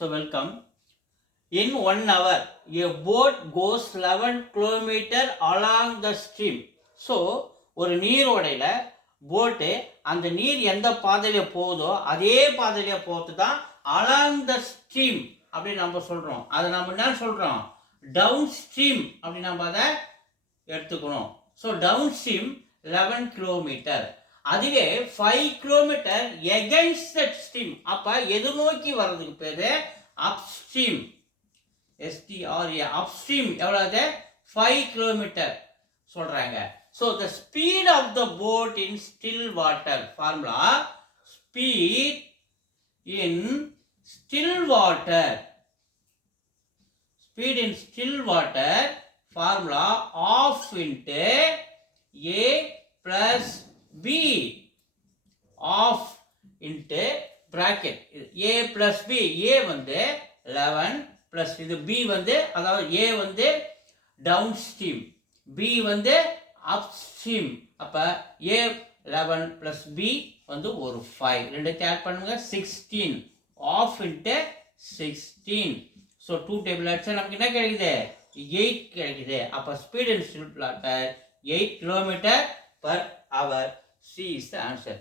So welcome. In 1 hour, a boat goes 11 kilometer along the stream. So ஒரு நீரோடையில் போட்டு அந்த நீர் எந்த பாதையில் போகுதோ அதே பாதையில் போகிறது தான் அலாங் த ஸ்ட்ரீம் அப்படின்னு நம்ம சொல்கிறோம். அதை நம்ம என்ன சொல்கிறோம்? டவுன் ஸ்ட்ரீம் அப்படி நம்ம அதை எடுத்துக்கணும். So downstream 11 kilometre. அதுவே 5 கிலோமீட்டர் எகென்ஸ்ட் தட் ஸ்ட்ரீம். அப்போ எதிர்நோக்கி வர்றதுக்கு பேர் அப்ஸ்ட்ரீம். STRA அப்ஸ்ட்ரீம் எவ்வளவு? 5 கிலோமீட்டர் சொல்றாங்க. So the speed of the boat in still water formula speed in still water. Speed in still water formula of into A plus B. Of into bracket A plus B. A வந்து 11 plus இது B வந்து, அதாவது A வந்து down stream, B வந்து அப் stream. அப்போ A 11 plus B வந்து ஒரு 5. ரெண்டுத்தையும் ஆட் பண்ணுங்க 16. Of into 16. ஸோ 2 டேபிள் அடிச்சா நமக்கு என்ன கிடைக்குது? 8 கிடைக்குது. அப்போ speed in still water 8 kilometre per hour. C is the answer.